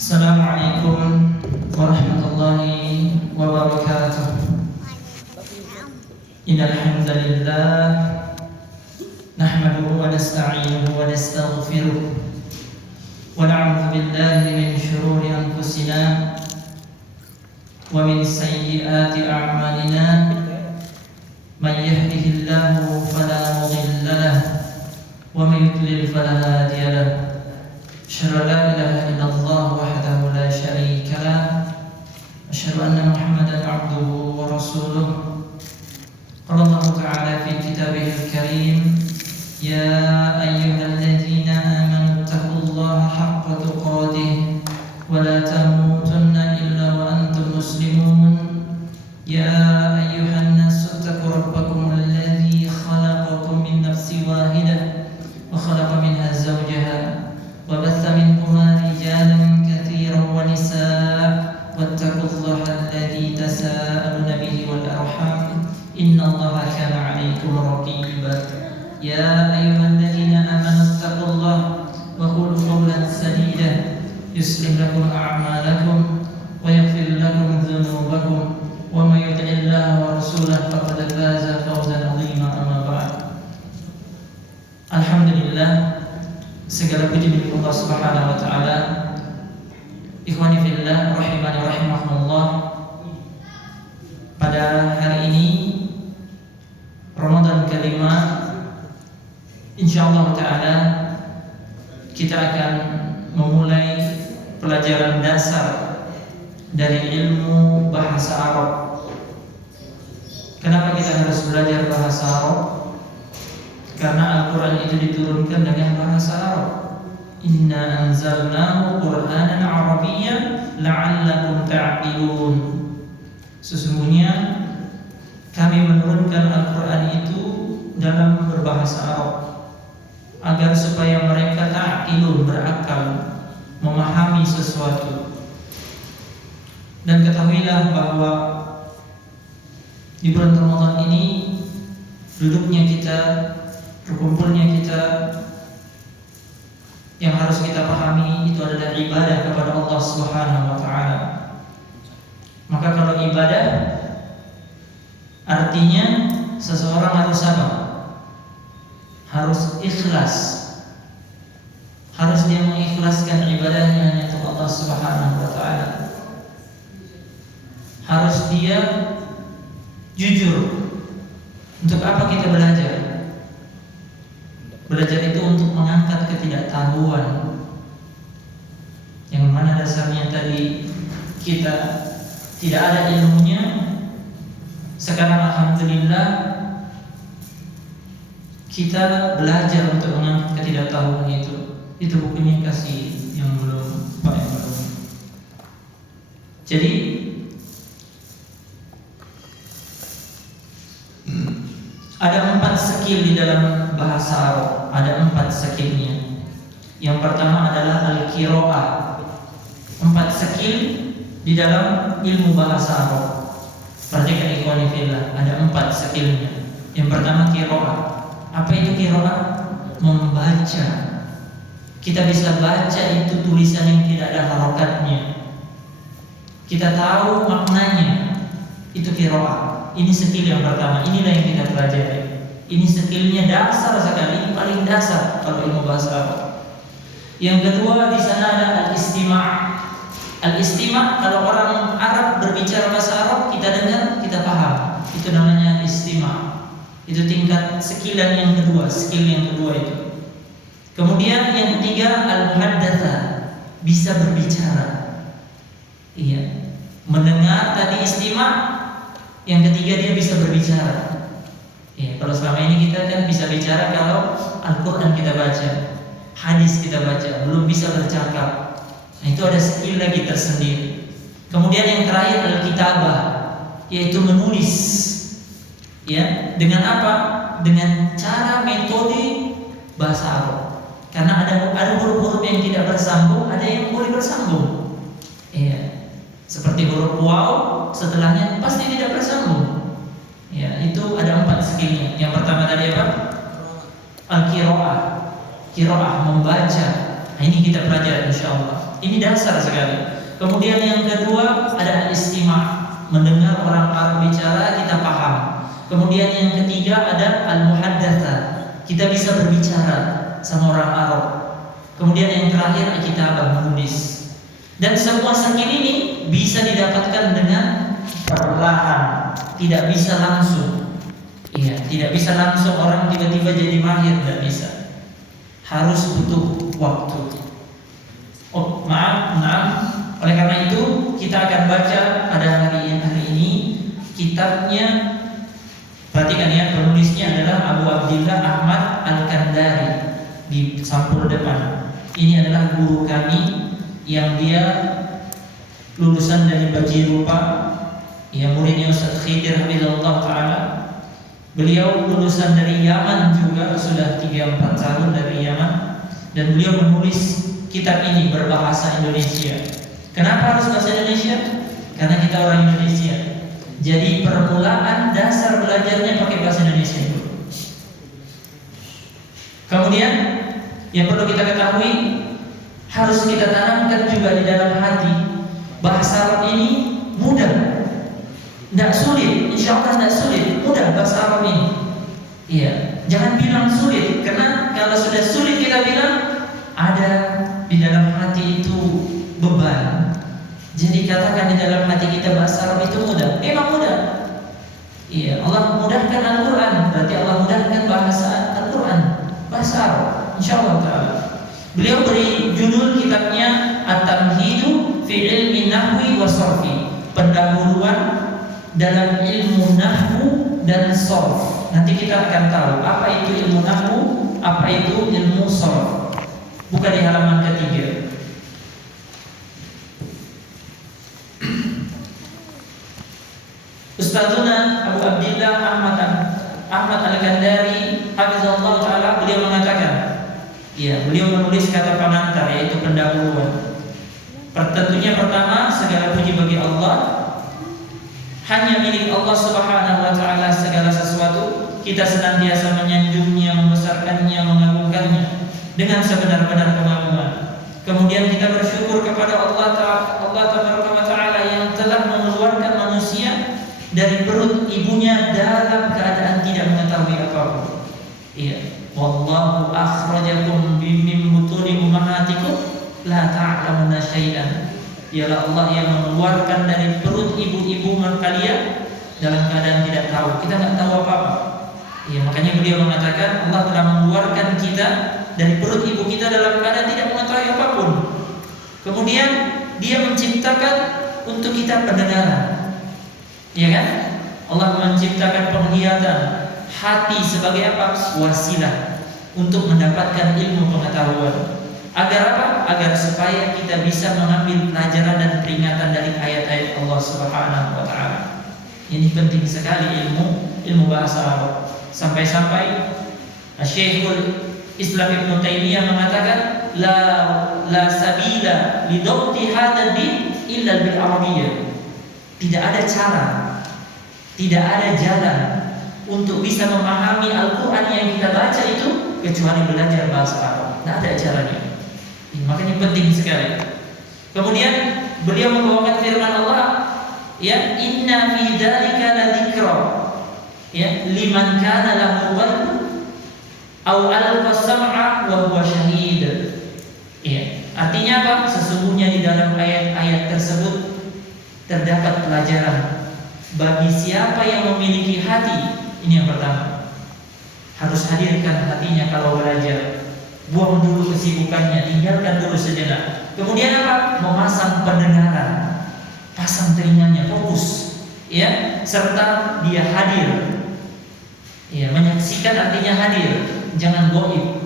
Assalamualaikum warahmatullahi wabarakatuh. Innal hamdalillah nahmaduhu wa nasta'inuhu wa nastaghfiruh wa na'udzu billahi min shururi anfusina wa min sayyiati a'malina. Man yahdihillahu fala mudilla lahu wa man yudlil fala hadiya lahu. Asyhadu an la ilaha illallah wahdahu la syarika lah. Asyhadu anna Muhammadan abduhu wa rasuluh. Qala Allah Ta'ala fi kitabihil karim, ya ayyuhalladzina amanu taqullaha haqqa tuqatih wa la tamutunna illa wa antum muslimun. Ya ayyuhan nasu taqu rabbakum alladzi khalaqakum min nafsin wahidah wa khalaqa minha zawjaha وبث منهما رجالا كثيرا ونساء واتقوا الله الذي تساءلون به والأرحام إن الله كان عليكم رقيبا. يا أيها الذين آمنوا اتقوا الله وقولوا قولا سديدا يصلح لكم أعمالكم ويغفر لكم ذنوبكم ومن يطع الله ورسوله فقد فاز فوزا عظيما. أما بعد. Alhamdulillah, segala puji bagi Allah Subhanahu wa taala. Ikhwani fillah rahimani rahimakumullah. Pada hari ini Ramadan kelima, insyaallah taala kita akan memulai pelajaran dasar dari ilmu bahasa Arab. Kenapa kita harus belajar bahasa Arab? Karena Al-Quran itu diturunkan dengan bahasa Arab. Inna anzalnahu Qur'anan Arabiyyan la'allakum ta'qilun. Sesungguhnya kami menurunkan Al-Quran itu dalam berbahasa Arab agar supaya mereka ta'qilun, berakal, memahami sesuatu. Dan ketahuilah bahwa di bulan Ramadan ini duduknya kita, berkumpulnya kita, yang harus kita pahami itu adalah ibadah kepada Allah Subhanahu wa taala. Maka kalau ibadah artinya seseorang harus apa? Harus ikhlas. Harus dia mengikhlaskan ibadahnya hanya untuk Allah Subhanahu wa taala. Harus dia jujur. Untuk apa kita belajar? Belajar itu untuk mengangkat ketidaktahuan, yang mana dasarnya tadi kita tidak ada ilmunya. Sekarang alhamdulillah kita belajar untuk mengangkat ketidaktahuan itu. Itu bukunya kasih yang belum, Pak, yang belum. Jadi ada 4 skill di dalam bahasa Arab. Ada 4 skillnya. Yang pertama adalah al-qiraah. 4 skill di dalam ilmu bahasa Arab. Perhatikan ikhwani fillah, ada 4 skillnya. Yang pertama qiraah. Apa itu qiraah? Membaca. Kita bisa baca itu tulisan yang tidak ada harokatnya. Kita tahu maknanya. Itu qiraah. Ini skill yang pertama. Inilah yang kita pelajari. Ini skillnya dasar sekali, ini paling dasar kalau ilmu bahasa Arab. Yang kedua di sana ada al-istima'. Al-istima' kalau orang Arab berbicara bahasa Arab, kita dengar, kita paham. Itu namanya al-istima'. Itu tingkat skill yang kedua, skill yang kedua itu. Kemudian yang ketiga al-muhaddatsa, bisa berbicara. Iya. Mendengar tadi istima', yang ketiga dia bisa berbicara. Ya, kalau selama ini kita kan bisa bicara kalau Al-Quran kita baca, hadis kita baca, belum bisa bercakap. Nah, itu ada skill lagi tersendiri. Kemudian yang terakhir al-kitabah, yaitu menulis. Ya, dengan apa? Dengan cara metode bahasa Arab. Karena ada huruf-huruf yang tidak bersambung, ada yang boleh bersambung. Ya, seperti huruf waw, setelahnya pasti tidak bersambung. Ya, itu ada 4 skillnya. Yang pertama tadi apa? Al-qiraah. Qiraah, membaca. Nah, ini kita pelajari insyaallah. Ini dasar sekali. Kemudian yang kedua ada al-istima', mendengar orang Arab bicara kita paham. Kemudian yang ketiga ada al-muhaddatsa, kita bisa berbicara sama orang Arab. Kemudian yang terakhir kitabah, menulis. Dan semua skill ini bisa didapatkan dengan perlahan, tidak bisa langsung. Iya, tidak bisa langsung orang tiba-tiba jadi mahir, tidak bisa. Harus butuh waktu. Oh, maaf. Oleh karena itu kita akan baca pada hari ini kitabnya. Perhatikan ya, penulisnya adalah Abu Abdillah Ahmad Al-Kandari di sampul depan. Ini adalah guru kami yang dia lulusan dari Bajirupa, ya muridnya Ustaz Khidir Hafizahullah Ta'ala. Beliau lulusan dari Yaman juga, sudah 3-4 tahun dari Yaman. Dan beliau menulis kitab ini berbahasa Indonesia. Kenapa harus bahasa Indonesia? Karena kita orang Indonesia. Jadi permulaan dasar belajarnya pakai bahasa Indonesia dulu. Kemudian yang perlu kita ketahui, harus kita tanamkan juga di dalam hati. Bahasa Arab ini mudah, tidak sulit. Insya Allah tidak sulit, mudah bahasa Arab ini. Iya, jangan bilang sulit, karena kalau sudah sulit kita bilang ada di dalam hati itu beban. Jadi katakan di dalam hati kita bahasa Arab itu mudah. Memang mudah. Iya, Allah mudahkan Al-Quran, berarti Allah mudahkan bahasa Al-Quran, bahasa Arab, insyaallah ta'ala. Beliau beri judul kitabnya At-Tamhidu fi ilmi nahwi wa sarfi, pendahuluan dalam ilmu nahwu dan sarf. Nanti kita akan tahu apa itu ilmu nahwu, apa itu ilmu sarf. Buka di halaman ketiga. Ustazuna Abu Abdillah Ahmad Al-Kandari hafizahullah ta'ala, beliau mengatakan, ya, beliau menulis kata pengantar, yaitu pendahuluan. Tentunya pertama, segala puji bagi Allah. Hanya milik Allah Subhanahu wa ta'ala segala sesuatu. Kita senantiasa menyanjungnya, membesarkannya, mengagungkannya dengan sebenar-benar pengagungan. Kemudian kita bersyukur kepada Allah Ta'ala yang telah mengeluarkan manusia dari perut ibunya dalam keadaan tidak mengetahui apapun. Iya, wallahu akhrajakum min butuni ummahatikum la ta'lamuna syai'an. Ialah Allah yang mengeluarkan dari perut ibu-ibu kalian dalam keadaan tidak tahu. Kita nggak tahu apa-apa. Iya, makanya beliau mengatakan Allah telah mengeluarkan kita dari perut ibu kita dalam keadaan tidak mengetahui apapun. Kemudian Dia menciptakan untuk kita pendengaran. Ya kan? Allah menciptakan penglihatan, hati sebagai apa? Wasilah untuk mendapatkan ilmu pengetahuan. Agar apa? Agar supaya kita bisa mengambil pelajaran dan peringatan dari ayat-ayat Allah Subhanahu wa ta'ala. Ini penting sekali ilmu bahasa Arab. Sampai-sampai Syekhul Islam Ibn Taimiyah mengatakan la sabila li dhabti hadha din illa bil arabiyyah. Tidak ada cara, tidak ada jalan untuk bisa memahami Al-Quran yang kita baca itu kecuali belajar bahasa Arab. Tidak ada caranya. Makanya penting sekali. Kemudian beliau membawakan firman Allah, ya, inna fi dzalika la dzikra, ya, liman kana lahu qalb aw alqa sam'a wa huwa syahid. Ya, artinya apa? Sesungguhnya di dalam ayat-ayat tersebut terdapat pelajaran bagi siapa yang memiliki hati. Ini yang pertama, harus hadirkan hatinya kalau belajar. Buang dulu kesibukannya, tinggalkan dulu sejenak. Kemudian apa? Memasang pendengaran, pasang telinganya, fokus, ya, serta dia hadir. Ya, menyaksikan artinya hadir, jangan goib.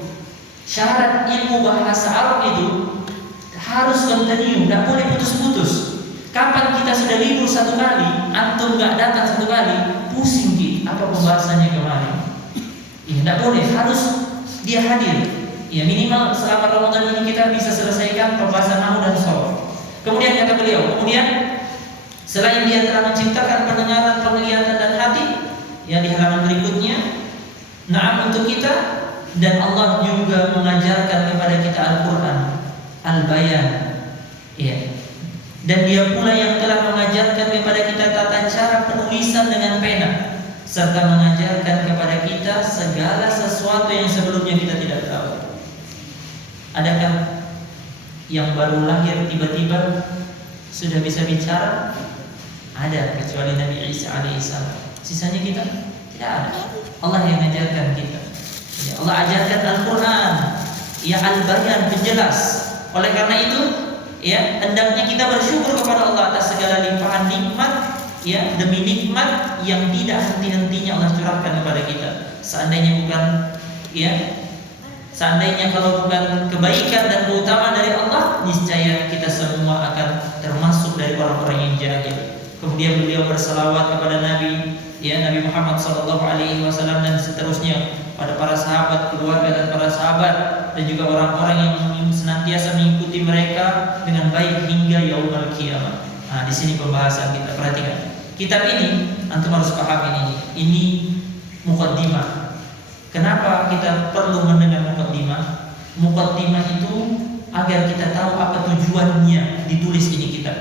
Syarat ilmu bahasa Arab itu harus kontinu, tidak boleh putus-putus. Kapan kita sudah libur satu kali, antum nggak datang satu kali, pusing ki, apa pembahasannya kemarin? Ya, tidak boleh, harus dia hadir. Ya, minimal selama Ramadan ini kita bisa selesaikan pembahasan nahwu dan sharh. Kemudian kata beliau, kemudian selain dia telah menciptakan pendengaran, penglihatan dan hati, ya, di halaman berikutnya, na'am untuk kita, dan Allah juga mengajarkan kepada kita Al-Quran Al-Bayan. Ya. Dan dia pula yang telah mengajarkan kepada kita tata cara penulisan dengan pena, serta mengajarkan kepada kita segala sesuatu yang sebelumnya kita tidak tahu. Adakah yang baru lahir tiba-tiba sudah bisa bicara? Ada, kecuali Nabi Isa alaihissalam. Sisanya kita tidak ada. Allah yang mengajarkan kita. Ya, Allah ajarkan Al-Quran, ya Al-Bayan, penjelas. Oleh karena itu, ya hendaknya kita bersyukur kepada Allah atas segala limpahan nikmat, ya demi nikmat yang tidak henti-hentinya Allah curahkan kepada kita. Seandainya kalau bukan kebaikan dan keutamaan dari Allah, niscaya kita semua akan termasuk dari orang-orang yang jahil. Kemudian beliau berselawat kepada Nabi, ya Nabi Muhammad SAW dan seterusnya, pada para sahabat, keluarga dan para sahabat, dan juga orang-orang yang senantiasa mengikuti mereka dengan baik hingga yaumul qiyamah. Nah, di sini pembahasan kita. Perhatikan. Kitab ini antum harus paham ini. Ini muqaddimah. Kenapa kita perlu mendengar muqaddimah? Muqaddimah itu agar kita tahu apa tujuannya ditulis ini kitab.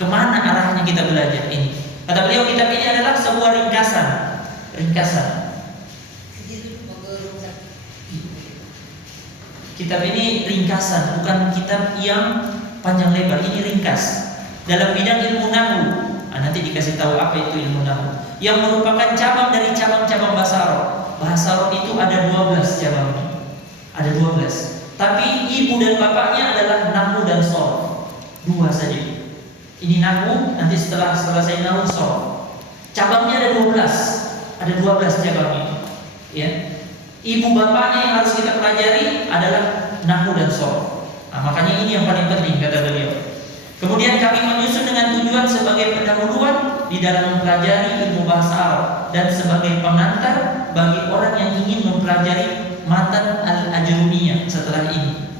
Kemana arahnya kita belajar ini? Kata beliau, kitab ini adalah sebuah ringkasan. Kitab ini ringkasan, bukan kitab yang panjang lebar. Ini ringkas dalam bidang ilmu nahwu. Nanti dikasih tahu apa itu ilmu nahwu, yang merupakan cabang dari cabang-cabang bahasa Arab. Bahasa Arab itu ada 12 cabangnya. Ada 12. Tapi ibu dan bapaknya adalah nahwu dan sharaf. 2 saja. Ini nahwu, nanti setelah selesai nahwu sharaf. Cabangnya ada 12. Ada 12 cabangnya. Ya. Ibu bapaknya yang harus kita pelajari adalah nahwu dan sharaf. Makanya ini yang paling penting kata beliau. Kemudian kami menyusun dengan tujuan sebagai pendahuluan di dalam mempelajari ilmu bahasa Arab dan sebagai pengantar bagi orang yang ingin mempelajari matan al-ajrumiyah setelah ini.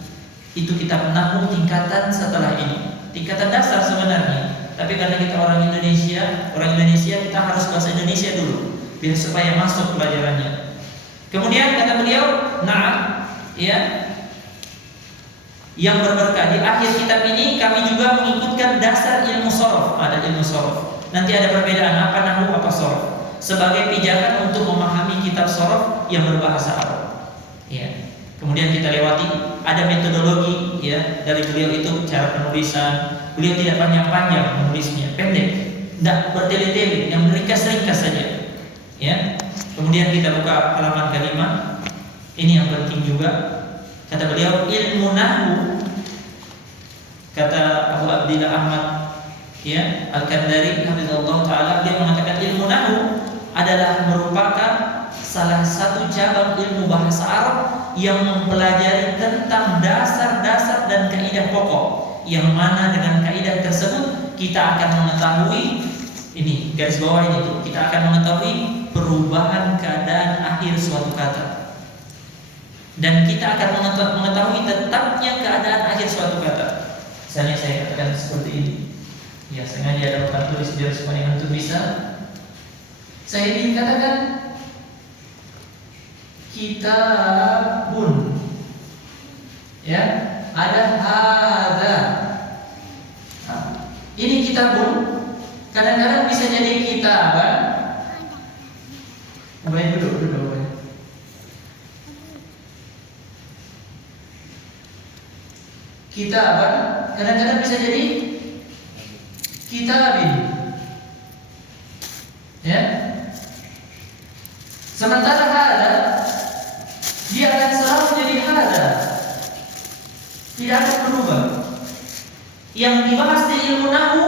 Itu kitab nahwu tingkatan setelah ini. Tingkatan dasar sebenarnya. Tapi karena kita orang Indonesia kita harus bahasa Indonesia dulu biar supaya masuk pelajarannya. Kemudian kata beliau, yang berberkah di akhir kitab ini kami juga mengikutkan dasar ilmu sharaf. Ada ilmu sharaf. Nanti ada perbedaan apa nahwu apa sharaf sebagai pijakan untuk memahami kitab sharaf yang berbahasa Arab. Ya. Kemudian kita lewati ada metodologi ya dari beliau itu cara penulisan. Beliau tidak panjang-panjang menulisnya, pendek, tidak bertele-tele, yang ringkas-ringkas saja. Ya. Kemudian kita buka halaman kelima. Ini yang penting juga. Kata beliau, ilmu nahwu, kata Abu Abdillah Ahmad ya Al-Kandari hafizallahu taala, dia mengatakan ilmu nahwu adalah merupakan salah satu cabang ilmu bahasa Arab yang mempelajari tentang dasar-dasar dan kaidah pokok, yang mana dengan kaidah tersebut kita akan mengetahui ini garis bawah ini tuh, kita akan mengetahui perubahan keadaan akhir suatu kata, dan kita akan mengetahui tetapnya keadaan akhir suatu kata. Misalnya saya katakan seperti ini, ya sengaja ada tempat tulis biar supaya antum bisa. Saya ingin katakan kitabun, ya ada hada. Ini kitabun, kadang-kadang bisa jadi kitaban. Duduk. Kitaban kadang-kadang bisa jadi kitabin, ya. Sementara hada dia akan selalu jadi hada, tidak akan berubah. Yang dibahas di ilmu nahwu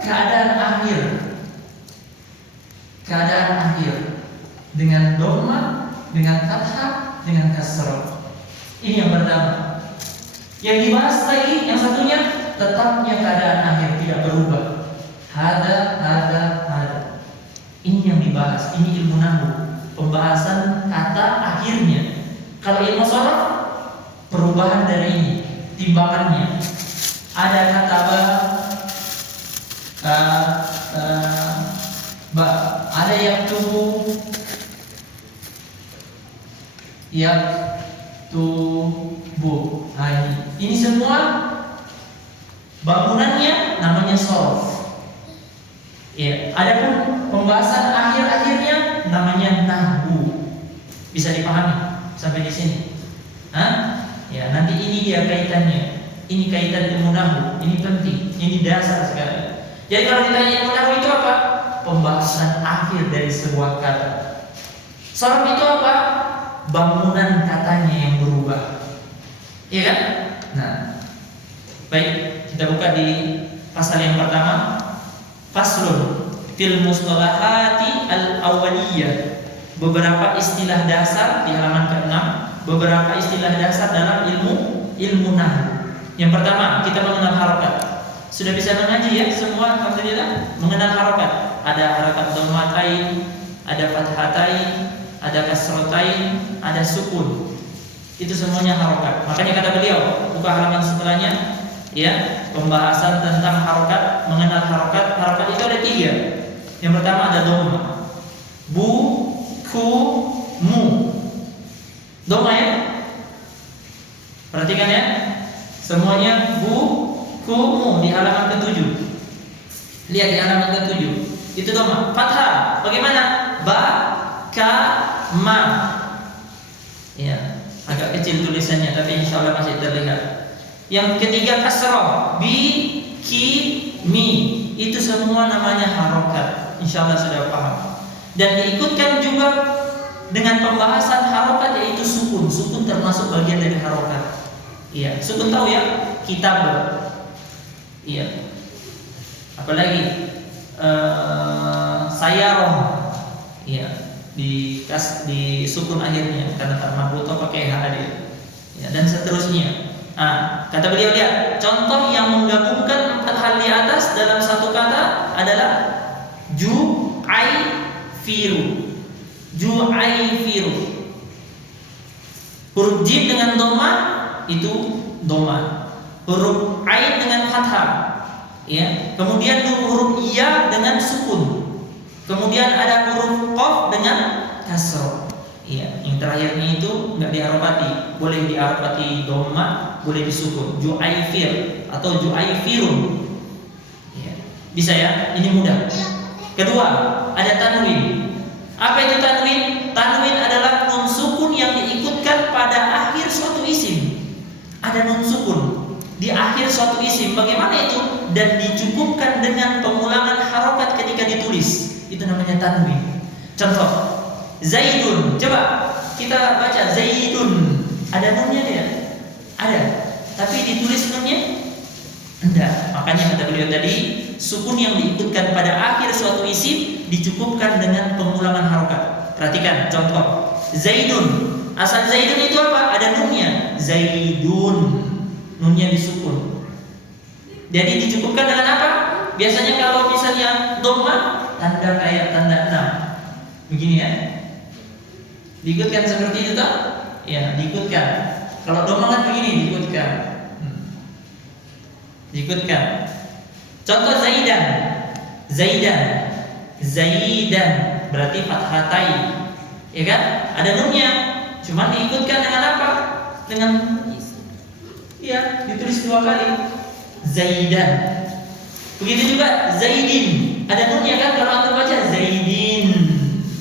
keadaan akhir dengan dhamma, dengan fathah, dengan kasrah. Ini yang pertama. Yang dibahas lagi yang satunya tetapnya keadaan akhir, tidak berubah. Hada. Ini yang dibahas. Ini ilmu nahwu, pembahasan kata akhirnya. Kalau ilmu sharaf, perubahan dari ini, timbangannya. Ada kata ba, ada yang tubuh, yang tubuh. Ini semua bangunannya namanya sorof. Ya, adapun pembahasan akhir-akhirnya namanya nahwu. Bisa dipahami sampai di sini? Hah? Ya, nanti ini dia kaitannya. Ini kaitan ilmu nahwu, ini penting, ini dasar sekali. Jadi kalau ditanya ilmu nahwu itu apa? Pembahasan akhir dari sebuah kata. Sorof itu apa? Bangunan katanya yang berubah. Iya kan? Nah, baik, kita buka di pasal yang pertama. Faslun fil mustalahati al-awwaliyah. Beberapa istilah dasar di halaman ke-6, beberapa istilah dasar dalam ilmu nahwu. Yang pertama, kita mengenal harokat. Sudah bisa mengaji ya semua, alhamdulillah, mengenal harokat. Ada harakat dhammatain, ada fathatain, ada kasratain, ada sukun. Itu semuanya harokat. Makanya kata beliau, buka halaman setelahnya, ya, pembahasan tentang harokat, mengenal harokat. Harokat itu ada 3. Yang pertama ada dhamma, bu, ku, mu. Dhamma ya, perhatikan ya, semuanya bu, ku, mu di halaman ke-7. Lihat di halaman ke-7, itu dhamma. Fathah, bagaimana? Ba, ka, ma. Ya, agak kecil tulisannya, tapi insya Allah masih terlihat. Yang ketiga kasrah, bi, ki, mi. Itu semua namanya harokat. Insya Allah sudah paham. Dan diikutkan juga dengan pembahasan harokat, yaitu sukun. Sukun termasuk bagian dari harokat. Iya, sukun tahu ya? Kitab. Iya. Apalagi sayaroh. Iya, di sukun akhirnya karena marbutoh pakai ha dia. Ya, dan seterusnya. Kata beliau, lihat contoh yang menggabungkan 4 hal di atas dalam satu kata adalah ju'aifiru. Ju'aifiru. Huruf jim dengan dhamma itu dhamma. Huruf ain dengan fathah. Ya. Kemudian huruf iya dengan sukun. Kemudian ada huruf qaf dengan kasrah. Iya, yang terakhirnya itu enggak diharokati, boleh diharokati dhamma, boleh disukun. Ju'aifir atau ju'aifirun. Iya. Bisa ya? Ini mudah. Kedua, ada tanwin. Apa itu tanwin? Tanwin adalah nun sukun yang diikutkan pada akhir suatu isim. Ada nun sukun di akhir suatu isim. Bagaimana itu? Dan dicukupkan dengan pengulangan harokat ketika ditulis. Itu namanya tanwin. Contoh, Zaidun. Coba kita baca Zaidun. Ada nunnya dia? Ada. Tapi ditulis nunnya? Enggak. Makanya kata beliau tadi, sukun yang diikutkan pada akhir suatu isim dicukupkan dengan pengulangan harokat. Perhatikan contoh, Zaidun. Asal Zaidun itu apa? Ada nunnya. Zaidun. Nunnya disukun. Jadi dicukupkan dengan apa? Biasanya kalau misalnya dhamma, tanda kayak tanda 6. Begini ya. Diikutkan seperti itu tak? Ya, diikutkan. Kalau dhamma kan begini, diikutkan. Diikutkan. Contoh Zaidan. Zaidan. Zaidan berarti fathatain. Ya kan? Ada nunnya. Cuma diikutkan dengan apa? Dengan ditulis 2 kali. Zaidan. Begitu juga Zaidin. Ada nunnya kan kalau antum baca Zaidin.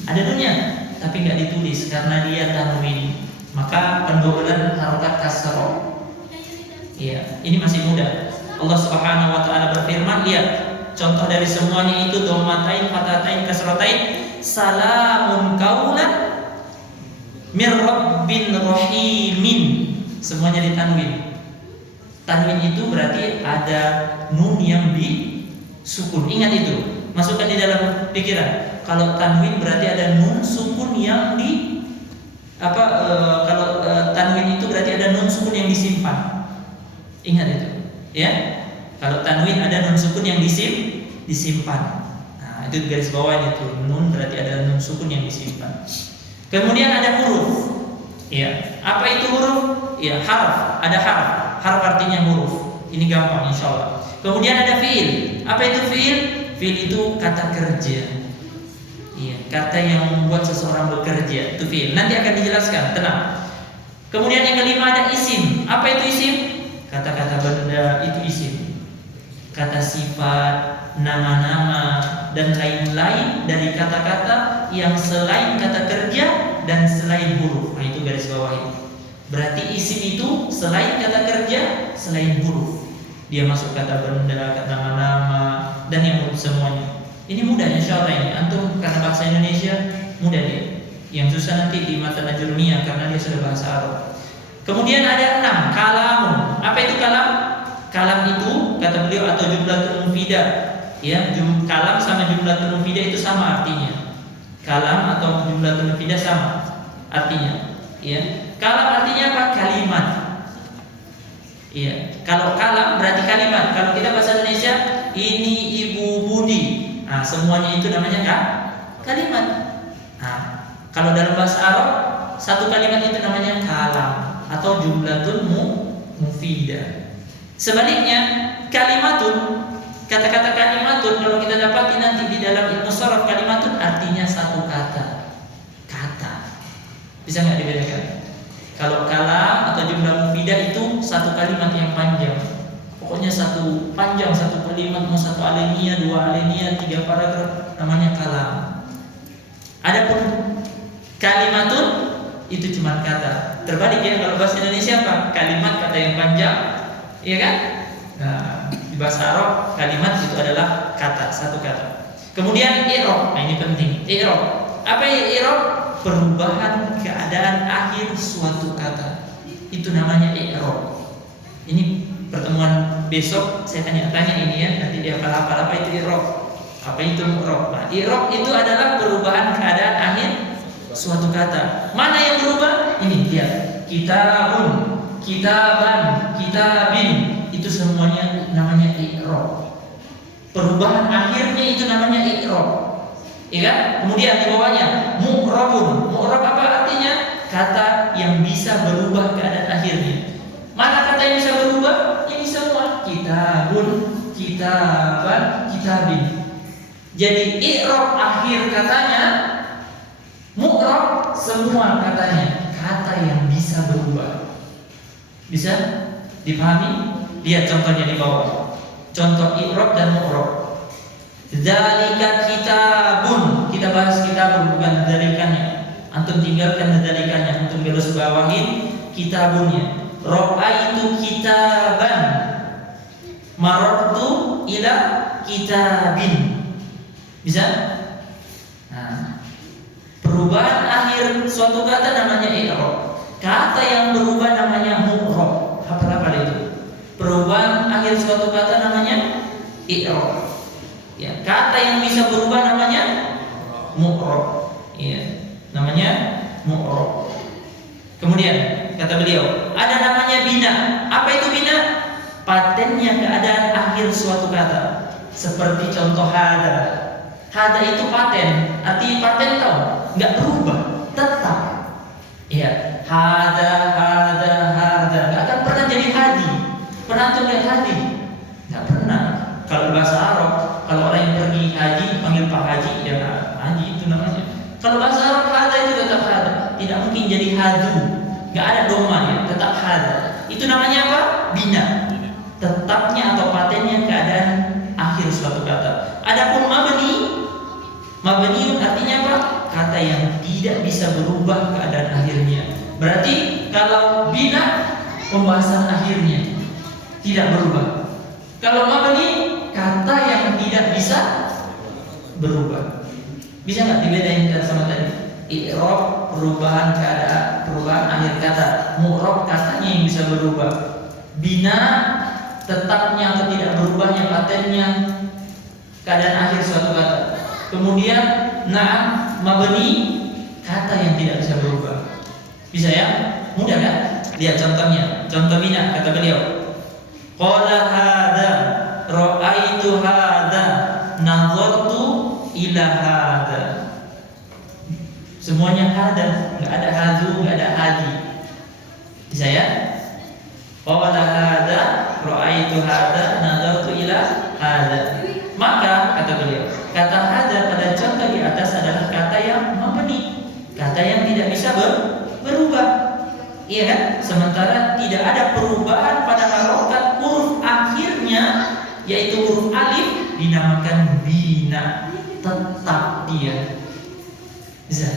Ada nunnya, tapi enggak ditulis karena dia tanwin. Maka pendobelan harokat kasroh. Iya, ini masih mudah. Allah Subhanahu wa taala berfirman, lihat contoh dari semuanya itu dhammatain, fathatain, kasratain. Salamun qaulan mir rabbin rahimin. Semuanya ditanwin. Tanwin itu berarti ada nun yang disukun. Ingat itu, masukkan di dalam pikiran. Kalau tanwin berarti ada nun sukun yang tanwin itu berarti ada nun sukun yang disimpan. Ingat itu, ya. Kalau tanwin ada nun sukun yang disimpan. Nah, itu garis bawah itu, nun berarti ada nun sukun yang disimpan. Kemudian ada huruf. Ya, apa itu huruf? Ya, harf. Ada harf. Harf artinya huruf. Ini gampang insyaallah. Kemudian ada fiil. Apa itu fiil? Fiil itu kata kerja. Iya, kata yang membuat seseorang bekerja. Itu fiil. Nanti akan dijelaskan, tenang. Kemudian yang kelima ada isim. Apa itu isim? Kata-kata benda itu isim. kata sifat, nama-nama, dan lain-lain dari kata-kata yang selain kata kerja dan selain huruf. Nah, itu garis bawah ini. Berarti isim itu selain kata kerja, selain huruf. Dia masuk kata benda, kata nama-nama, dan yang semuanya. Ini mudah insya Allah ini. Antum karena bahasa Indonesia mudah dia. Yang susah nanti di mata Najurmiyah karena dia sudah bahasa Arab. Kemudian ada 6, kalamun. Apa itu kalam? Kalam itu kata beliau atau jumlatul mufidah. Ya, kalam sama jumlatul mufidah itu sama artinya. Kalam atau jumlatul mufidah sama artinya. Ya, kalam artinya apa? Kalimat. Iya, kalau kalam berarti kalimat. Kalau kita bahasa Indonesia, ini Ibu Budi. Nah, semuanya itu namanya kalimat. Nah, kalau dalam bahasa Arab, satu kalimat itu namanya kalam atau jumlatul mufidah. Sebaliknya, kalimatun, kata-kata kalimatun kalau kita dapati nanti di dalam ilmu sharaf, kalimatun artinya satu kata. Bisa nggak dibedakan? Kalau kalam atau jumlah mufidah itu satu kalimat yang panjang. Pokoknya satu panjang satu kalimat, mau satu alinea, dua alinea, 3 paragraf, namanya kalam. Adapun kalimatun itu cuma kata. Terbalik ya, kalau bahasa Indonesia apa? Kalimat kata yang panjang, iya kan? Nah, di bahasa Arab kalimat itu adalah kata, satu kata. Kemudian i'rab. Nah, ini penting. I'rab. Apa ya i'rab? Perubahan keadaan akhir suatu kata. Itu namanya i'rab. Ini pertemuan besok saya tanya-tanya ini ya, nanti dia apa itu i'rab. Apa itu i'rab? Nah, i'rab itu adalah perubahan keadaan akhir suatu kata. Mana yang berubah? Ini dia. Kitabun, kitaban, kitabin. Itu semuanya namanya i'rab. Perubahan akhirnya itu namanya i'rab. Ya kan? Kemudian di bawahnya mu'rabun. Mu'rab apa artinya? Kata yang bisa berubah keadaan akhirnya. Mana kata yang bisa berubah? Ini semua. Kitabun, kitaban, kitabin. Jadi i'rab akhir katanya, mu'rab semua katanya. Kata yang bisa berubah. Bisa dipahami? Lihat contohnya di bawah. Contoh i'rab dan mu'rab. Dzalika kitabun. Kita bahas kitabun, bukan dzalikannya. Antum tinggalkan dzalikannya, antum garis bawahin kitabunnya. Ra'aitu kitaban, marartu ila kitabin. Bisa? Nah, perubahan akhir suatu kata namanya i'rab. Kata yang berubah namanya mu'rab. Apa itu? Perubahan akhir suatu kata namanya i'rab. Ya, kata yang bisa berubah namanya mu'rab. Ya, namanya mu'rab. Kemudian kata beliau, ada namanya bina. Apa itu bina? Patennya keadaan akhir suatu kata. Seperti contoh hada. Hada itu paten. Arti paten tahu? Enggak berubah, tetap. Ya, hada. Enggak akan pernah jadi hadi. Pernah tuh lihat hadi? Enggak pernah. Kalau bahasa Arab, kalau orang yang pergi haji panggil Pak Haji, ya haji itu namanya. Kalau bahasa Arab hada itu tetap hada, tidak mungkin jadi hadu, nggak ada domanya, tetap hada. Itu namanya apa? Bina. Tetapnya atau patennya keadaan akhir suatu kata. Adapun mabni artinya apa? Kata yang tidak bisa berubah keadaan akhirnya. Berarti kalau bina pembahasan akhirnya tidak berubah. Kalau mabni kata yang tidak bisa berubah. Bisa nggak dibedain sama tadi? I'rab perubahan keadaan, perubahan akhir kata. Mu'rab katanya yang bisa berubah. Bina tetapnya atau tidak berubahnya patennya keadaan akhir suatu kata. Kemudian na'am mabni kata yang tidak bisa berubah. Bisa ya? Mudah kan? Lihat contohnya. Contoh bina kata beliau. Qala hadza, ra'aitu hadza, nazartu ila hadza. Semuanya hadza, enggak ada hadu, enggak ada hadi. Bisa ya? Qala hadza, ra'aitu hadza, nazartu ila hadza. Maka kata beliau, kata hadza pada contoh di atas adalah kata yang mabni, kata yang tidak bisa berubah. Iya kan? Sementara tidak ada perubahan pada harokat huruf akhirnya yaitu huruf alif, dinamakan bina, tetap dia. Bisa.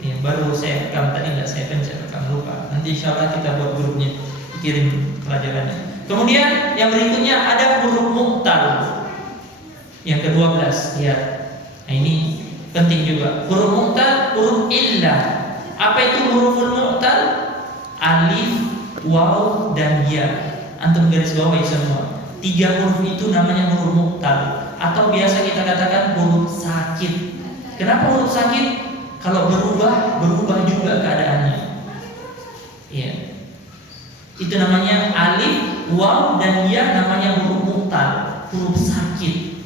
Ya, baru saya rekam tadi, nggak saya pencet, rekam lupa. Nanti insya Allah kita buat grupnya, kirim pelajarannya. Kemudian yang berikutnya ada huruf mu'tal, yang ke-12. Ya, nah, ini penting juga. Huruf mu'tal, huruf illah. Apa itu huruf mu'tal? Alif, waw, dan ya. Antum garis bawahi semua. 3 huruf itu namanya huruf mu'tal, atau biasa kita katakan huruf sakit. Kenapa huruf sakit? Kalau berubah juga keadaannya. Iya. Itu namanya alif, waw, dan ya, namanya huruf mu'tal, huruf sakit.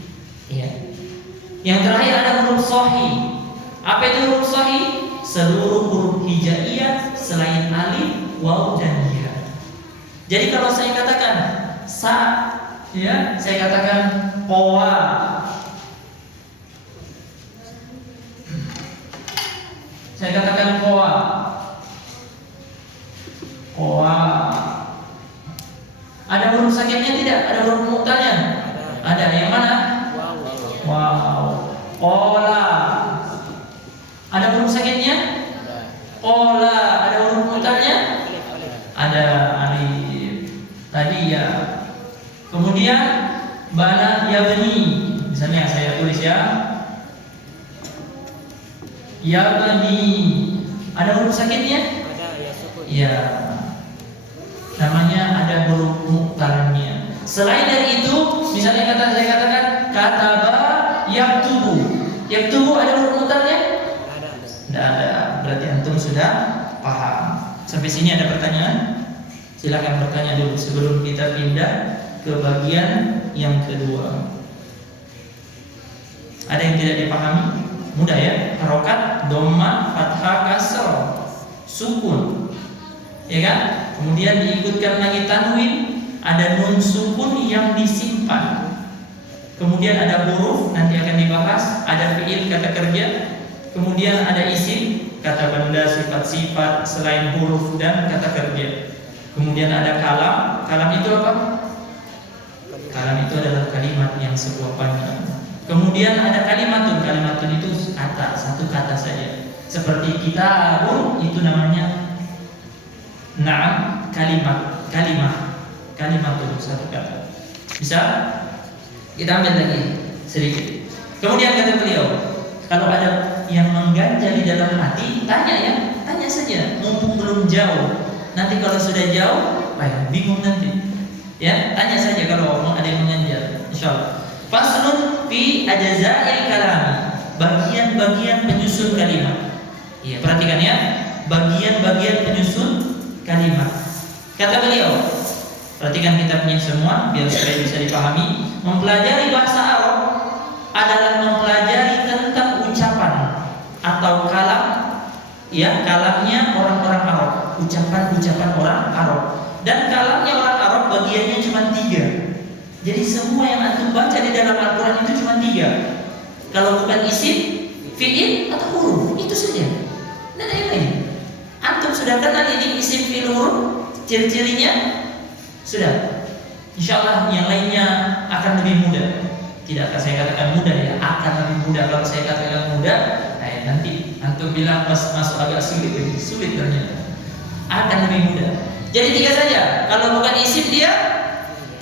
Iya. Yang terakhir ada huruf sahih. Apa itu huruf sahih? Seluruh huruf hijaiyah selain alif, waw, dan ya. Jadi kalau saya katakan sa, ya, saya katakan qawa. Saya katakan qawa. Qawa. Ada huruf sakitnya tidak? Ada huruf mu'talnya? Ada. Yang mana? Wow. Qala. Ada huruf sakitnya? Qala. Ada huruf mu'talnya? Ada. Alif. Tadi ya. Kemudian bana yabni. Misalnya saya tulis ya. Yabni. Ada huruf sakitnya? Ada, ya sukun. Ya. Namanya ada huruf mu'talnya. Selain dari itu, misalnya saya katakan kataba yaktubu. Yaktubu ada huruf mu'talnya? Ada. Tidak ada. Berarti antum sudah paham. Sampai sini ada pertanyaan? Silakan bertanya dulu sebelum kita pindah ke bagian yang kedua. Ada yang tidak dipahami? Mudah ya, harokat, dhamma, fathah, kasrah, sukun, ya kan? Kemudian diikutkan lagi tanwin, ada nun sukun yang disimpan. Kemudian ada huruf, nanti akan dibahas. Ada fiil, kata kerja. Kemudian ada isim, kata benda, sifat-sifat selain huruf dan kata kerja. Kemudian ada kalam. Kalam itu apa? Kalam itu adalah kalimat yang sebuah panjang. Kemudian ada kalimatun. Kalimatun itu kata, satu kata saja. Seperti kitabun, itu namanya na'am, kalimatun, satu kata. Bisa? Kita ambil lagi sedikit. Kemudian kata beliau, kalau ada yang mengganjal di dalam hati, tanya ya, tanya saja, mumpung belum jauh. Nanti kalau sudah jauh, bingung nanti. Ya, tanya saja kalau ada yang mengganjal, insyaallah. Faslun fi ajza'il kalami, bagian-bagian penyusun kalimat. Iya, perhatikan ya, bagian-bagian penyusun kalimat. Kata beliau, perhatikan kitabnya semua biar supaya bisa dipahami. Mempelajari bahasa Arab adalah mempelajari tentang ucapan atau kalam, ya, kalamnya orang-orang Arab, ucapan-ucapan orang Arab. Dan kalamnya orang Arab bagiannya cuma 3. Jadi semua yang antum baca di dalam Al-Quran itu cuma 3. Kalau bukan isim, fi'il, atau huruf, itu saja. Tidak ada yang lain. Antum sudah kenal ini isim, fi'il, huruf, ciri-cirinya sudah. InsyaAllah yang lainnya akan lebih mudah. Tidak akan saya katakan mudah ya, akan lebih mudah. Kalau saya katakan mudah, nanti antum bilang pas masuk agak sulit ternyata. Akan lebih mudah. Jadi 3 saja. Kalau bukan isim dia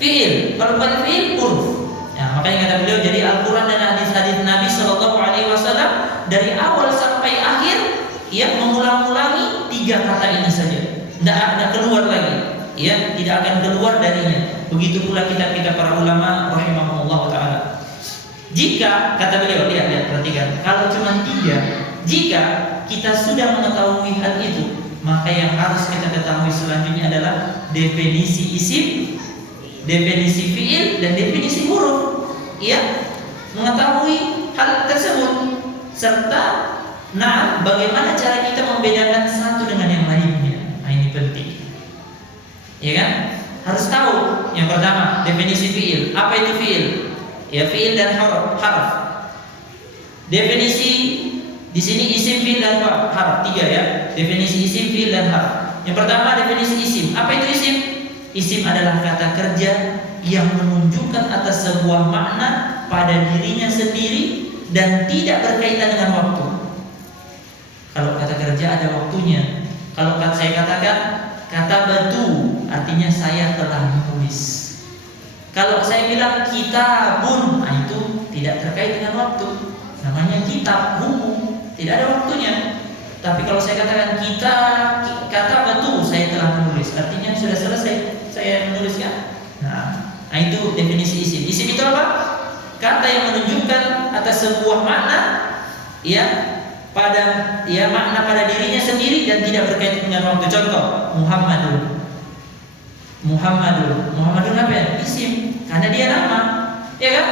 fi'il, kalau bukan fi'il huruf. Ya, makanya kata beliau, jadi Al-Quran dan hadis-hadis Nabi SAW dari awal sampai akhir, ia mengulang-ulangi 3 kata ini saja. Tidak ada keluar lagi. Ya, tidak akan keluar darinya. Begitu pula kitab-kitab para ulama rahimahumullah taala. Jika kata beliau, lihat perhatikan, kalau cuma 3, jika kita sudah mengetahui hal itu, maka yang harus kita ketahui selanjutnya adalah definisi isim, definisi fi'il, dan definisi huruf. Ya, mengetahui hal tersebut serta bagaimana cara kita membedakan satu dengan yang lainnya. Nah, ini penting. Ya kan? Harus tahu. Yang pertama, definisi fi'il. Apa itu fi'il? Ya, fi'il dan harf. Definisi di sini isim, fi'il, dan harf. 3 ya. Definisi isim, fi'il, dan harf. Yang pertama, definisi isim. Apa itu isim? Isim adalah kata kerja yang menunjukkan menunjukkan atas sebuah makna pada dirinya sendiri dan tidak berkaitan dengan waktu. Kalau kata kerja ada waktunya. Kalau saya katakan kata batu, artinya saya telah menulis. Kalau saya bilang kitabun, itu tidak terkait dengan waktu. Namanya kitab, buku, tidak ada waktunya. Tapi kalau saya katakan kata batu, saya telah menulis, artinya sudah selesai saya menulisnya. Nah, itu definisi isim. Isim itu apa? Kata yang menunjukkan atas sebuah makna, makna pada dirinya sendiri dan tidak berkaitan dengan waktu. Contoh, Muhammadun apa ya? Isim, karena dia nama, ya kan?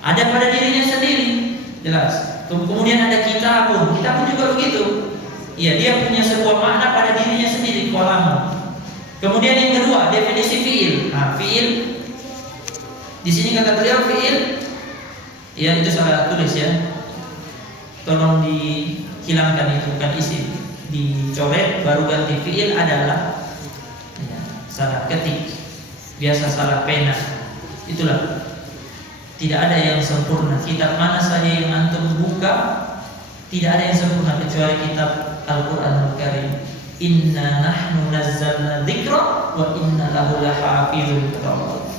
Ada pada dirinya sendiri, jelas. Kemudian ada kitabun juga begitu. Ya, dia punya sebuah makna pada dirinya sendiri, qalam. Kemudian yang kedua, definisi fiil. Nah, fiil di sini kata beliau fiil, ya itu salah tulis ya. Tolong dihilangkan, itu bukan isim, dicoret baru ganti. Fiil adalah salah ketik, biasa salah pena. Itulah, tidak ada yang sempurna. Kitab mana saja yang antum buka, tidak ada yang sempurna kecuali kitab Al-Quranul Karim. Inna nahnu nazzalna dzikra wa inna lahu lahafizun.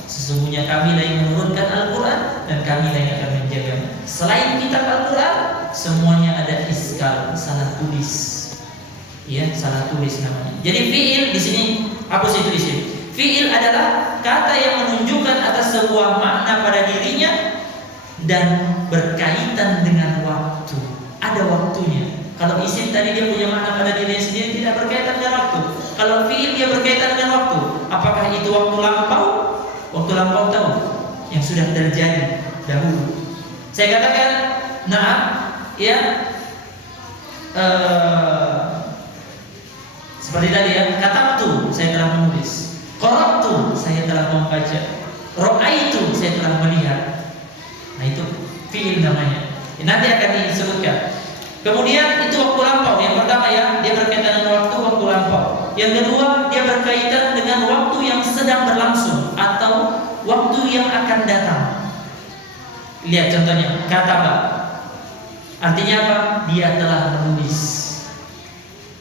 Sesungguhnya kami lah yang menurunkan Al-Quran dan kami lah yang akan menjaganya. Selain kitab Al-Quran, semuanya ada iskal, salah tulis. Ya, salah tulis namanya. Jadi fiil di sini hapus itu isim. Fiil adalah kata yang menunjukkan atas sebuah makna pada dirinya dan berkaitan dengan waktu. Ada waktunya. Kalau isim tadi dia punya makna pada dirinya sendiri, tidak berkaitan dengan waktu. Kalau fiil dia berkaitan dengan waktu. Apakah itu waktu lampau? Waktu lampau tahu yang sudah terjadi dahulu. Saya katakan, nah, ya, seperti tadi ya, katabtu, saya telah menulis. Qara'tu, saya telah membaca. Ra'aitu, saya telah melihat. Nah, itu fiil namanya. Nanti akan disebutkan. Kemudian itu waktu lampau. Yang pertama ya, dia berkaitan dengan waktu lampau. Yang kedua, dia berkaitan dengan waktu yang sedang berlangsung atau waktu yang akan datang. Lihat contohnya, kataba. Artinya apa? Dia telah menulis.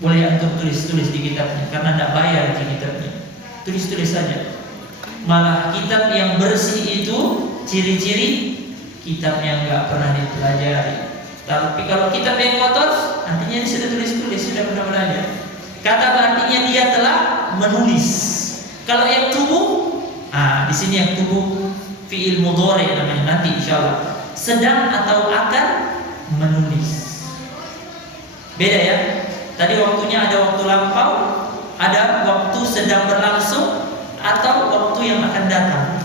Boleh antum tulis di kitabnya, karena tidak bayar di kitabnya. Tulis saja. Malah kitab yang bersih itu ciri-ciri kitab yang nggak pernah dipelajari. Tapi kalau kitab yang kotor, artinya dia sudah tulis, sudah pernah belajar. Kata artinya dia telah menulis. Kalau yang tubuh, di sini yang tubuh fiil mudhari namanya, nanti insyaallah. Sedang atau akan menulis. Beda ya. Tadi waktunya ada waktu lampau, ada waktu sedang berlangsung atau waktu yang akan datang.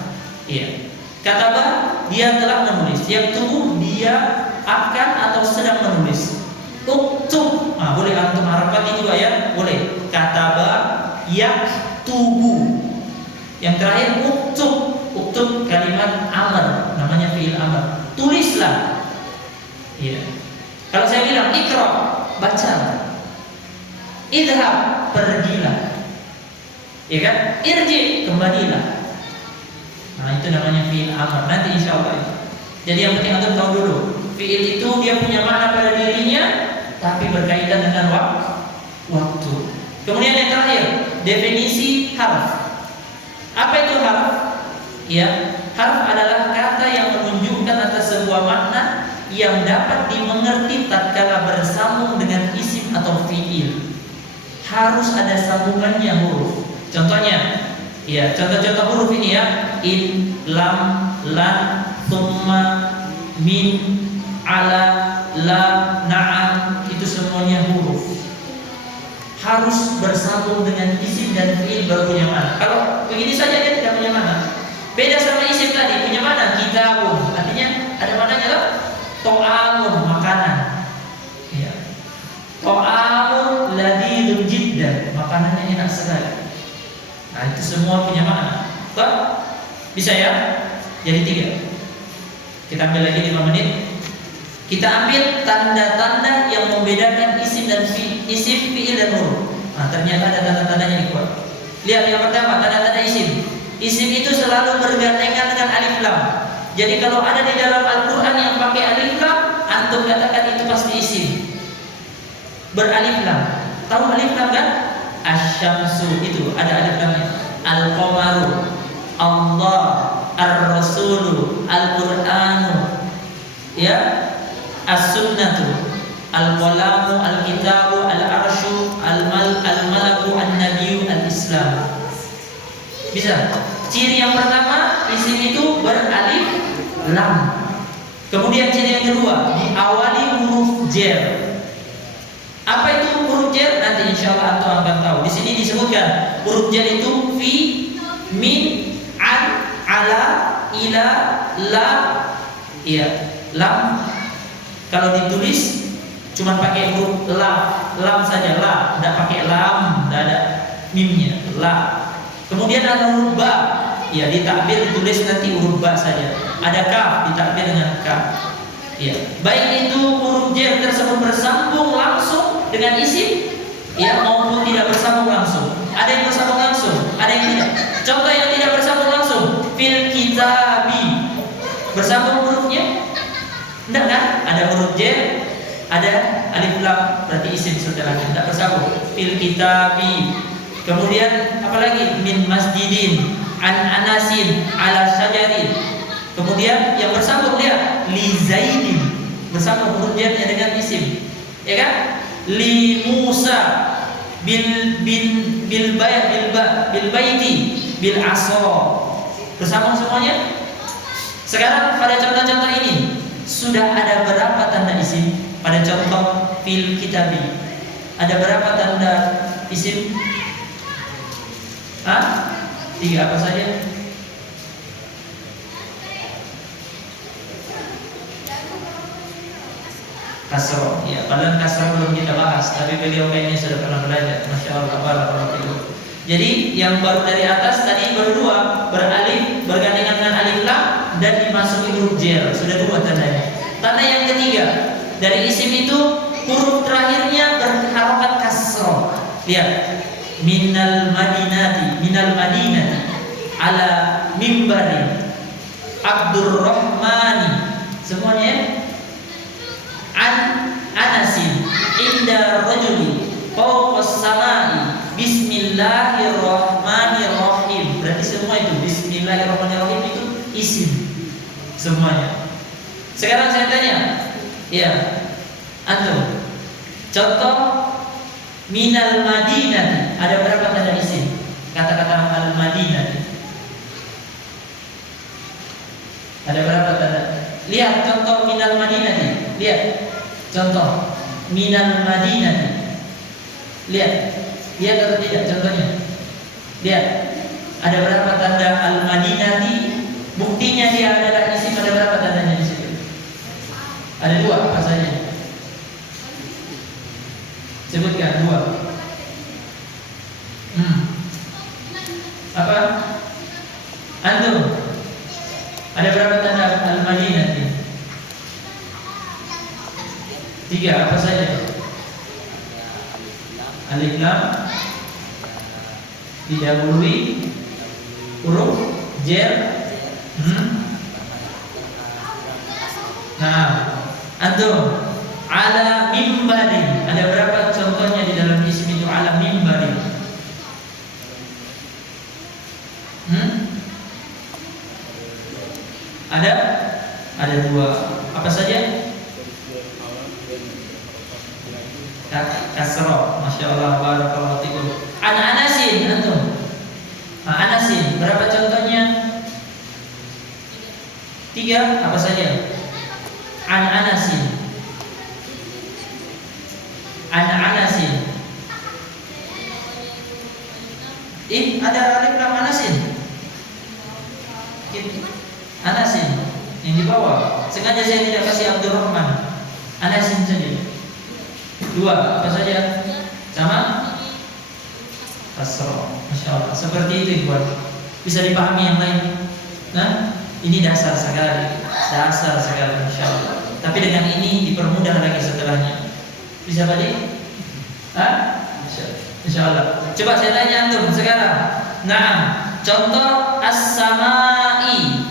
Iya. Kataba dia telah menulis. Yang tubuh dia akan atau sedang menulis. Uktub, boleh antum harapati juga ya, boleh. Kataba yaktubu. Yang terakhir uktub kalimat amr, namanya fiil amr. Tulislah. Iya. Kalau saya bilang ikra, baca. Idhab, pergilah. Ya kan? Irji, kembalilah. Nah, itu namanya fiil amr. Nanti insyaallah itu. Jadi yang penting antum tahu dulu, fiil itu dia punya makna pada dirinya, tapi berkaitan dengan waktu. Kemudian yang terakhir, definisi harf. Apa itu harf? Ya, harf adalah kata yang menunjukkan atas sebuah makna yang dapat dimengerti tatkala bersambung dengan isim atau fiil. Harus ada sambungannya huruf. Contohnya, ya, contoh-contoh huruf ini ya, in, lam, lan, thumma, min, ala, la, na'am, itu semuanya huruf. Harus bersambung dengan isim dan fiil baru punya makna. Kalau begini saja dia tidak punya makna. Beda sama isim tadi, punya makna kitabun. Artinya ada maknanya loh. To'amun, makanan. Ya. To'amun ladidun jiddan, makanannya enak sekali. Nah, itu semua punya makna. Toh? Bisa ya? Jadi 3. Kita ambil lagi 5 menit. Kita ambil tanda-tanda yang membedakan isim dan isim, fiil dan huruf. Nah, ternyata ada tanda-tandanya di kuat. Lihat yang pertama, tanda-tanda isim. Isim itu selalu bergandengan dengan alif lam. Jadi kalau ada di dalam Al-Quran yang pakai alif lam, antum katakan itu pasti isim beralif lam. Tahu alif lam kan? Asy-syamsu itu ada alif lamnya. Al-qamaru, Allah, Ar-Rasulu, Al-Qur'anu, ya, As-Sunnatu, Al-Qalamu, Al-Kitabu, Al-Arsyu, Al-Malaku, An-Nabiyyu, Al-Islam. Bisa. Ciri yang pertama, isim itu beralif lam. Kemudian ciri yang kedua, diawali huruf jar. Apa itu huruf jar? Nanti insyaallah antum akan tahu. Di sini disebutkan huruf jar itu fi, min, an, ala, ila, la, ya, lam. Kalau ditulis cuma pakai huruf lam saja, la, tidak pakai lam, tidak ada mimnya, la. Kemudian ada huruf ba, ya ditakbir ditulis nanti huruf ba saja. Ada kaf ditakbir dengan kaf. Ya, baik itu huruf jar tersebut bersambung langsung dengan isim, ya, maupun tidak bersambung langsung. Ada yang bersambung langsung, ada yang tidak. Contoh yang tidak bersambung langsung, fil kitabi. Bersambung hurufnya? Tidak kan? Ada huruf jar, ada alif lam, berarti isim setelahnya. Tidak bersambung. Fil kitabi. Kemudian apalagi? Min masjidin, an anasin, ala syajarin. Kemudian yang bersambung lihat, li zaidin. Bersambung huruf jarnya dengan isim. Ya kan? Li Musa bil baiti bil aso. Bersambung semuanya. Sekarang pada contoh-contoh ini sudah ada berapa tanda isim? Pada contoh fil kitabi ada berapa tanda isim? 3 apa saja? Kasroh, ya, padahal kasroh belum kita bahas, tapi beliau kayaknya sudah pernah belajar. Masya Allah, barakallahu. Jadi yang baru dari atas tadi baru 2, beralif, bergandengan dengan alif lam dan dimasuki huruf jar. Sudah 2 tandanya. Tanda yang ketiga dari isim itu huruf terakhirnya berharokat kasroh. Lihat, minal madinati, ala mimbarin, Abdurrahmani, semuanya. An anasin inda rajuli fawqas samai bismillahirrahmanirrahim. Berarti semua itu bismillahirrahmanirrahim itu isim semuanya. Sekarang saya tanya, ya, antum, contoh minal madinah ada berapa tanda isim? Kata-kata al madinah ada berapa tanda? Lihat contoh minal madinah nih. Lihat contoh minal madinah. Lihat atau tidak contohnya? Lihat ada berapa tanda al madinah? Buktinya dia adalah isim, ada berapa tandanya di situ? Ada 2, apa saja? Sebutkan 2. Apa? Antum? Ada berapa tanda al madinah? 3, apa saja? Alif lam, didahului huruf jar. Nah, antum ala mimbarin ada berapa contohnya di dalam isim itu ala mimbarin? Ada 2. Apa saja? Kasroh, masya Allah, barakallahu fikum. Anasin, antum. Anasin, berapa contohnya? 3, apa saja? Anasin. Ada alif lam anasin. Anasin yang di bawah. Sengaja saya tidak kasih Abdurrahman. Anasin saja. 2, apa saja? Sama? Kasroh. Masya Allah. Seperti itu Ikhwan. Bisa dipahami yang lain? Nah, ini dasar sekali. Masya Allah. Tapi dengan ini dipermudah lagi setelahnya. Bisa Pak Dik? Insya Allah. Coba saya tanya antum sekarang. Nah, contoh as-samai.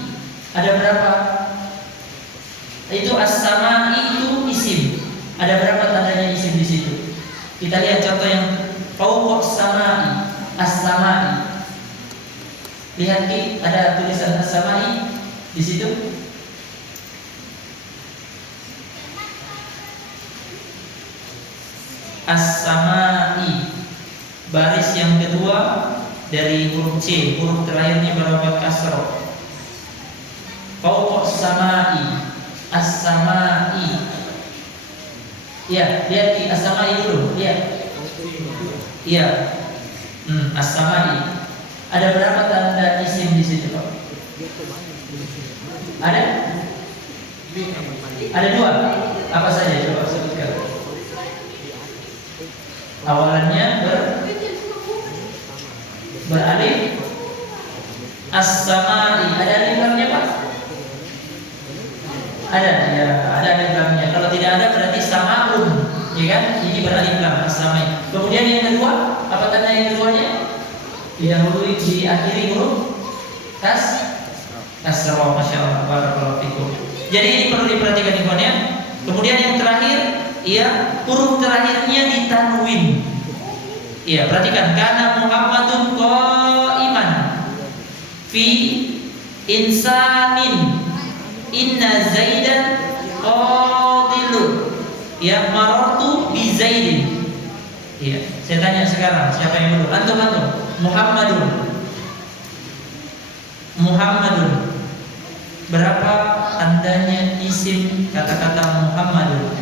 barisan as-samai di situ? As-samai, baris yang kedua dari huruf C, huruf terakhirnya berharokat kasroh. Fauqa as-samai, as-samai. Ya, lihat di as-samai dulu, lihat. Iya. As-samai. Ada berapa tanda isim di situ, Pak? Ada? Ada 2. Apa saja coba sebutkan? Awalannya beralif. As-samai. Ada alif lamnya, Pak? Ada, ya, ada alif lamnya. Kalau tidak ada berarti samaun, ya kan? Ini beralif lam as-samai. Kemudian yang kedua, apa tanda yang keduanya? Didahului diakhiri huruf kasroh. Masya Allah, barakallahu fikum. Jadi ini perlu diperhatikan ikhwan ya. Kemudian yang terakhir, ya, huruf terakhirnya ditanwin. Iya, perhatikan. Kana Muhammadun qa'iman fi insanin inna Zaidan qadilun. Ya, marartu bi Zaidin. Iya, saya tanya sekarang, siapa yang dulu? Antum. Muhammadun. Berapa tandanya isim kata-kata Muhammadun?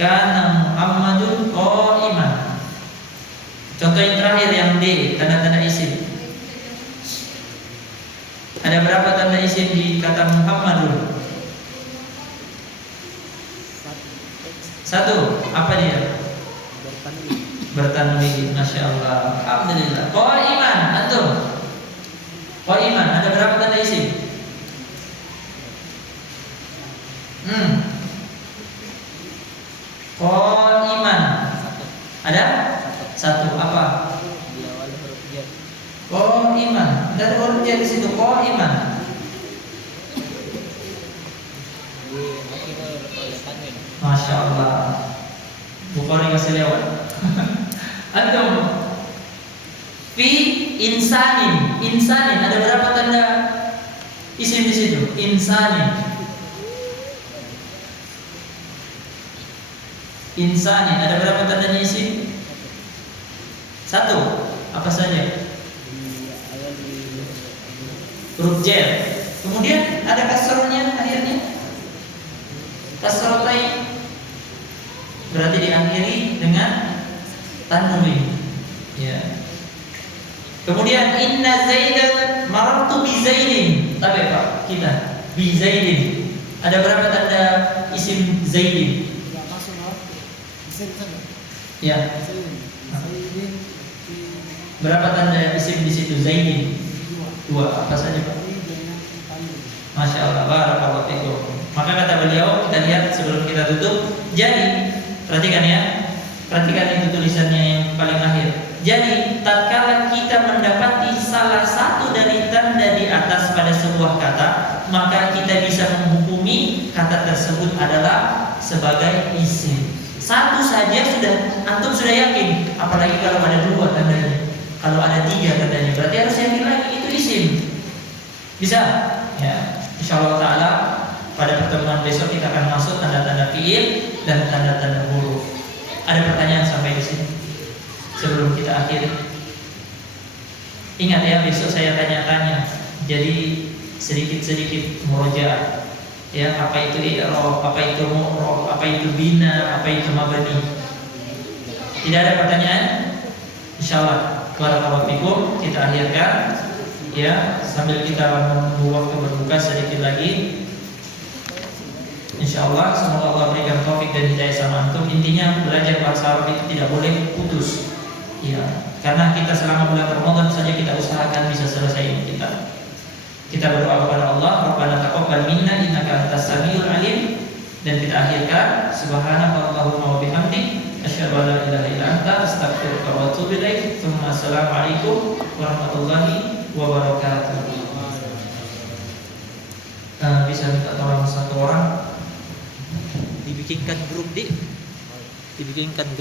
Kana Muhammadun qa'iman. Contoh yang terakhir yang D, tanda-tanda isim. Ada berapa tanda isim di kata Muhammadun? 1. Apa dia? Bertanwin. Masya Allah. Alhamdulillah. Qa'iman. Antum? Qa'iman. Ada berapa tanda isim? Qa'iman. Ada? 1. Apa? Qa'iman. Ada huruf j di situ. Qa'iman. Masya Allah. Bukhari kasih lewat. Antum fi insanin. Ada berapa tanda isim di situ? Insanin. Ada berapa tandanya isim? 1. Apa saja? Huruf J. Kemudian ada kasrohnya akhirnya. Kasrotain. Berarti diakhiri dengan tanwin. Ya. Kemudian inna Zaidan marartu bi Zaidin. Tapi Pak, kita bi Zaidin. Ada berapa tanda isim Zaidin? Ya. Berapa tanda isim di situ Zaidin? 2. Apa saja, Pak? Masya Allah, barakallahu fikum. Maka kata beliau, kita lihat sebelum kita tutup. Jadi perhatikan ya, perhatikan itu tulisannya yang paling akhir. Jadi tatkala kita mendapati salah satu dari tanda di atas pada sebuah kata, maka kita bisa menghukumi kata tersebut adalah sebagai isim. 1 saja antum sudah yakin, apalagi kalau ada 2 tandanya. Kalau ada 3 tandanya, berarti harus yakin lagi itu isim. Bisa? Ya, insyaallah taala pada pertemuan besok kita akan masuk tanda-tanda fiil dan tanda-tanda huruf. Ada pertanyaan sampai di sini sebelum kita akhiri? Ingat ya, besok saya tanya-tanya. Jadi sedikit-sedikit murojaah. Ya, apa itu i'rab, apa itu mu'rab, apa itu bina, apa itu mabni. Tidak ada pertanyaan? Insyaallah barakallahu fikum kita akhirkan ya, sambil kita menunggu waktu berbuka sedikit lagi. Insyaallah semoga Allah berikan taufik dan hidayah sama antum. Intinya belajar bahasa Arab itu tidak boleh putus. Ya, karena kita selama bulan Ramadan saja kita usahakan bisa selesai kita. Kita berdoa kepada Allah, Rabbana taqabbal minna innaka antas samiul alim, dan kita akhirkan subhanakallahumma wa bihamdik asyhadu an la ilaha illa anta astaghfiruka wa atubu ilaik. Assalamualaikum warahmatullahi wabarakatuh. Bisa minta tolong 1 orang dibikinkan grup dibikinkan grup.